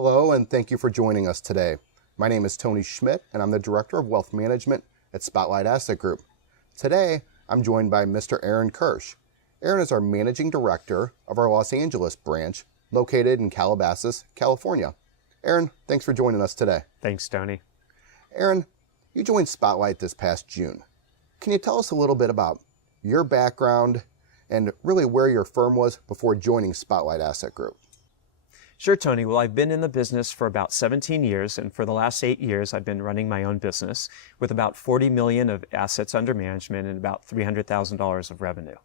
Hello, and thank you for joining us today. My name is Tony Schmidt, and I'm the Director of Wealth Management at Spotlight Asset Group. Today, I'm joined by Mr. Aaron Kirsch. Aaron is our Managing Director of our Los Angeles branch, located in Calabasas, California. Aaron, thanks for joining us today. Thanks, Tony. Aaron, you joined Spotlight this past June. Can you tell us a little bit about your background and really where your firm was before joining Spotlight Asset Group? Sure, Tony. Well, I've been in the business for about 17 years, and for the last 8 years, I've been running my own business with about $40 million of assets under management and about $300,000 of revenue.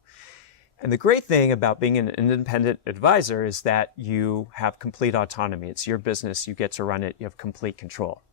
And the great thing about being an independent advisor is that you have complete autonomy. It's your business. You get to run it. You have complete control.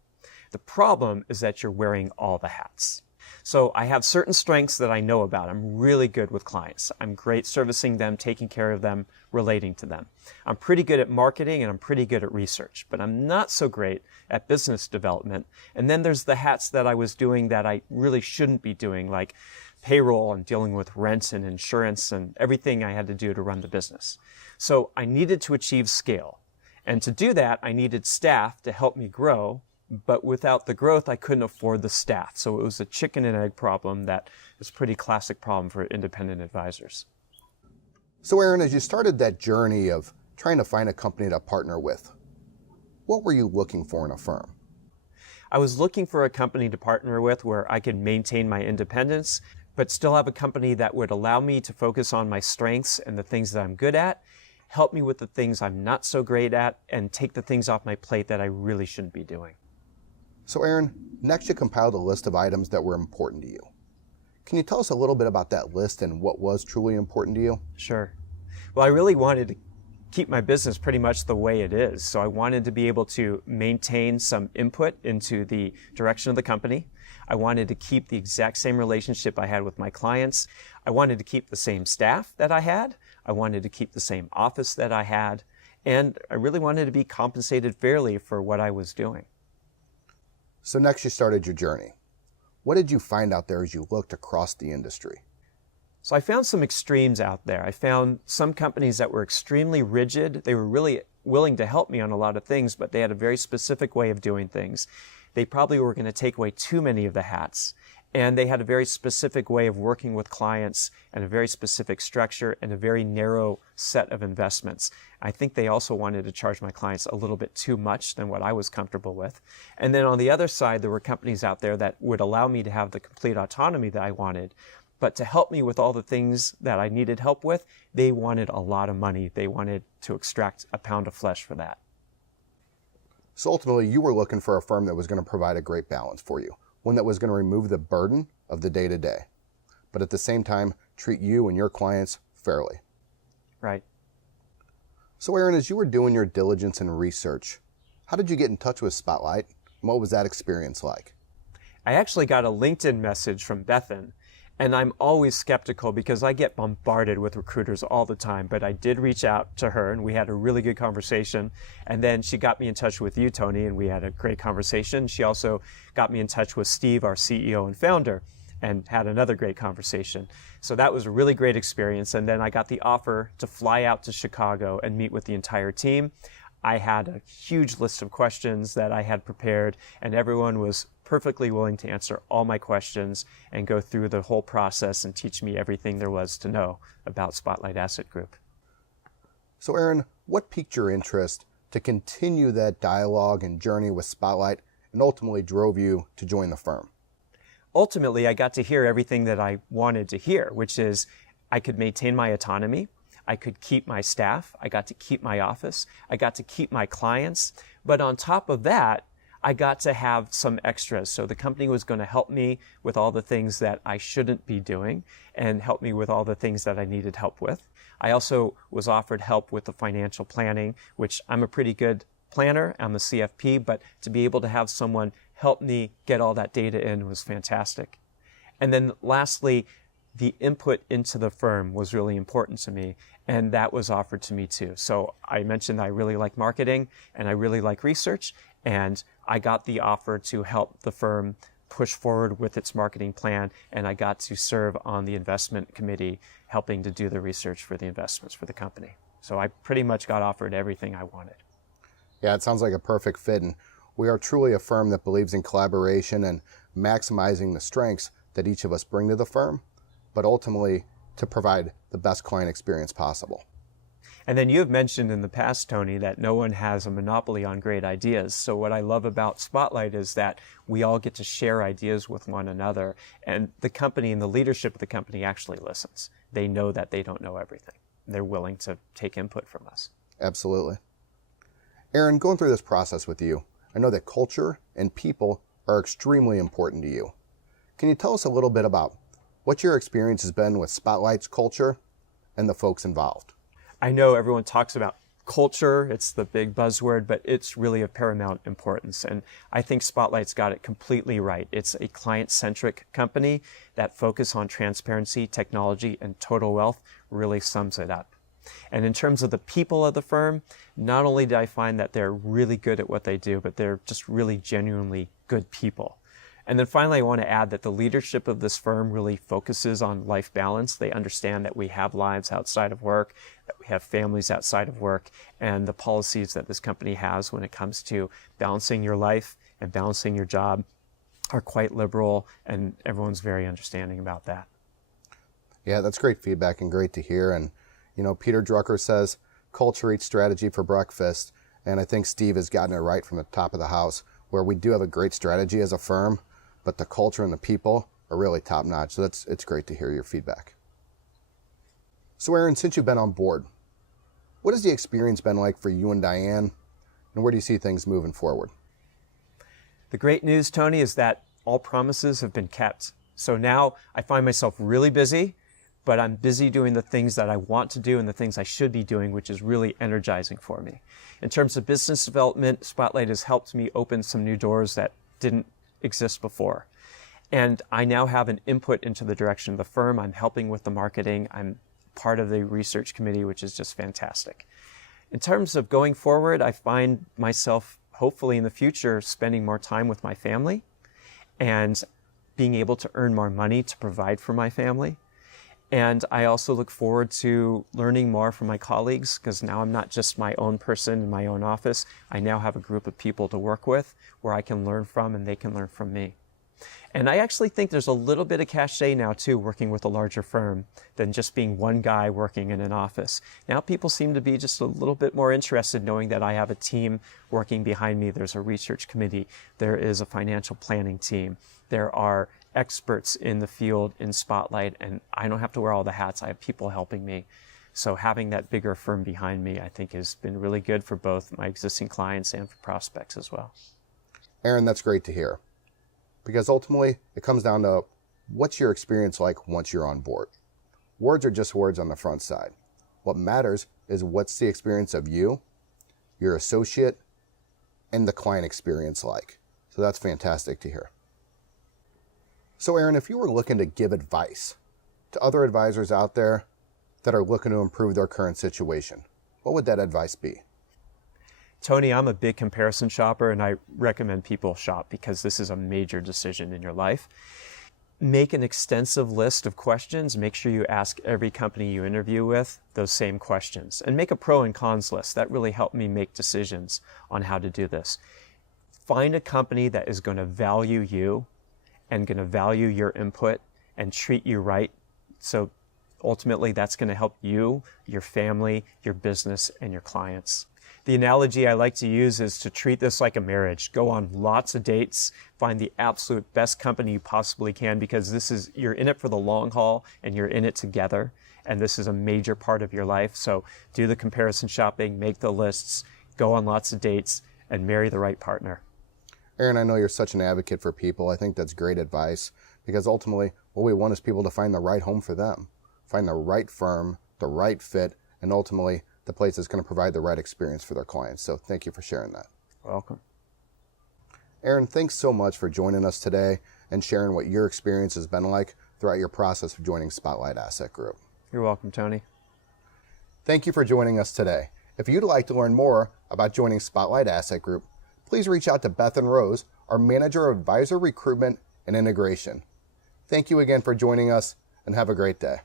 The problem is that you're wearing all the hats. So I have certain strengths that I know about. I'm really good with clients. I'm great servicing them, taking care of them, relating to them. I'm pretty good at marketing and I'm pretty good at research, but I'm not so great at business development. And then there's the hats that I was doing that I really shouldn't be doing, like payroll and dealing with rent and insurance and everything I had to do to run the business. So I needed to achieve scale. And to do that, I needed staff to help me grow. But without the growth, I couldn't afford the staff. So it was a chicken and egg problem that is a pretty classic problem for independent advisors. So Aaron, as you started that journey of trying to find a company to partner with, what were you looking for in a firm? I was looking for a company to partner with where I could maintain my independence, but still have a company that would allow me to focus on my strengths and the things that I'm good at, help me with the things I'm not so great at, and take the things off my plate that I really shouldn't be doing. So Aaron, next you compiled a list of items that were important to you. Can you tell us a little bit about that list and what was truly important to you? Sure. Well, I really wanted to keep my business pretty much the way it is. So I wanted to be able to maintain some input into the direction of the company. I wanted to keep the exact same relationship I had with my clients. I wanted to keep the same staff that I had. I wanted to keep the same office that I had. And I really wanted to be compensated fairly for what I was doing. So next you started your journey. What did you find out there as you looked across the industry? So I found some extremes out there. I found some companies that were extremely rigid. They were really willing to help me on a lot of things, but they had a very specific way of doing things. They probably were going to take away too many of the hats. And they had a very specific way of working with clients and a very specific structure and a very narrow set of investments. I think they also wanted to charge my clients a little bit too much than what I was comfortable with. And then on the other side, there were companies out there that would allow me to have the complete autonomy that I wanted. But to help me with all the things that I needed help with, they wanted a lot of money. They wanted to extract a pound of flesh for that. So ultimately, you were looking for a firm that was going to provide a great balance for you. One that was going to remove the burden of the day-to-day, but at the same time, treat you and your clients fairly. Right. So Aaron, as you were doing your diligence and research, how did you get in touch with Spotlight? And what was that experience like? I actually got a LinkedIn message from Bethan, and I'm always skeptical because I get bombarded with recruiters all the time, but I did reach out to her and we had a really good conversation. And then she got me in touch with you, Tony, and we had a great conversation. She also got me in touch with Steve, our CEO and founder, and had another great conversation. So that was a really great experience. And then I got the offer to fly out to Chicago and meet with the entire team. I had a huge list of questions that I had prepared, and everyone was perfectly willing to answer all my questions and go through the whole process and teach me everything there was to know about Spotlight Asset Group. So Aaron, what piqued your interest to continue that dialogue and journey with Spotlight and ultimately drove you to join the firm? Ultimately, I got to hear everything that I wanted to hear, which is I could maintain my autonomy. I could keep my staff. I got to keep my office. I got to keep my clients. But on top of that, I got to have some extras. So the company was going to help me with all the things that I shouldn't be doing and help me with all the things that I needed help with. I also was offered help with the financial planning, which I'm a pretty good planner. I'm a CFP, but to be able to have someone help me get all that data in was fantastic. And then lastly, the input into the firm was really important to me, and that was offered to me too. So I mentioned I really like marketing and I really like research, and I got the offer to help the firm push forward with its marketing plan, and I got to serve on the investment committee helping to do the research for the investments for the company. So I pretty much got offered everything I wanted. Yeah, it sounds like a perfect fit, and we are truly a firm that believes in collaboration and maximizing the strengths that each of us bring to the firm, but ultimately to provide the best client experience possible. And then you have mentioned in the past, Tony, that no one has a monopoly on great ideas. So what I love about Spotlight is that we all get to share ideas with one another, and the company and the leadership of the company actually listens. They know that they don't know everything. They're willing to take input from us. Absolutely. Aaron, going through this process with you, I know that culture and people are extremely important to you. Can you tell us a little bit about what your experience has been with Spotlight's culture and the folks involved? I know everyone talks about culture, it's the big buzzword, but it's really of paramount importance. And I think Spotlight's got it completely right. It's a client-centric company. That focus on transparency, technology, and total wealth really sums it up. And in terms of the people of the firm, not only did I find that they're really good at what they do, but they're just really genuinely good people. And then finally, I want to add that the leadership of this firm really focuses on life balance. They understand that we have lives outside of work, that we have families outside of work, and the policies that this company has when it comes to balancing your life and balancing your job are quite liberal, and everyone's very understanding about that. Yeah, that's great feedback and great to hear. And, you know, Peter Drucker says, culture eats strategy for breakfast. And I think Steve has gotten it right from the top of the house, where we do have a great strategy as a firm, but the culture and the people are really top notch. So it's great to hear your feedback. So Aaron, since you've been on board, what has the experience been like for you and Diane, and where do you see things moving forward? The great news, Tony, is that all promises have been kept. So now I find myself really busy, but I'm busy doing the things that I want to do and the things I should be doing, which is really energizing for me. In terms of business development, Spotlight has helped me open some new doors that didn't exist before. And I now have an input into the direction of the firm. I'm helping with the marketing. I'm part of the research committee, which is just fantastic. In terms of going forward, I find myself hopefully in the future spending more time with my family and being able to earn more money to provide for my family. And I also look forward to learning more from my colleagues, because now I'm not just my own person in my own office. I now have a group of people to work with where I can learn from and they can learn from me. And I actually think there's a little bit of cachet now too, working with a larger firm than just being one guy working in an office. Now people seem to be just a little bit more interested knowing that I have a team working behind me. There's a research committee. There is a financial planning team. There are experts in the field in Spotlight, and I don't have to wear all the hats. I have people helping me. So having that bigger firm behind me, I think, has been really good for both my existing clients and for prospects as well. Aaron, that's great to hear, because ultimately it comes down to what's your experience like once you're on board. Words are just words on the front side. What matters is what's the experience of you, your associate, and the client experience like. So that's fantastic to hear. So Aaron, if you were looking to give advice to other advisors out there that are looking to improve their current situation, what would that advice be? Tony, I'm a big comparison shopper, and I recommend people shop because this is a major decision in your life. Make an extensive list of questions. Make sure you ask every company you interview with those same questions, and make a pro and cons list. That really helped me make decisions on how to do this. Find a company that is going to value you and going to value your input and treat you right. So ultimately, that's going to help you, your family, your business, and your clients. The analogy I like to use is to treat this like a marriage. Go on lots of dates, find the absolute best company you possibly can, because you're in it for the long haul and you're in it together. And this is a major part of your life. So do the comparison shopping, make the lists, go on lots of dates, and marry the right partner. Aaron, I know you're such an advocate for people. I think that's great advice, because ultimately what we want is people to find the right home for them, find the right firm, the right fit, and ultimately the place that's going to provide the right experience for their clients. So thank you for sharing that. Welcome. Aaron, thanks so much for joining us today and sharing what your experience has been like throughout your process of joining Spotlight Asset Group. You're welcome, Tony. Thank you for joining us today. If you'd like to learn more about joining Spotlight Asset Group, please reach out to Beth and Rose, our Manager of Advisor Recruitment and Integration. Thank you again for joining us, and have a great day.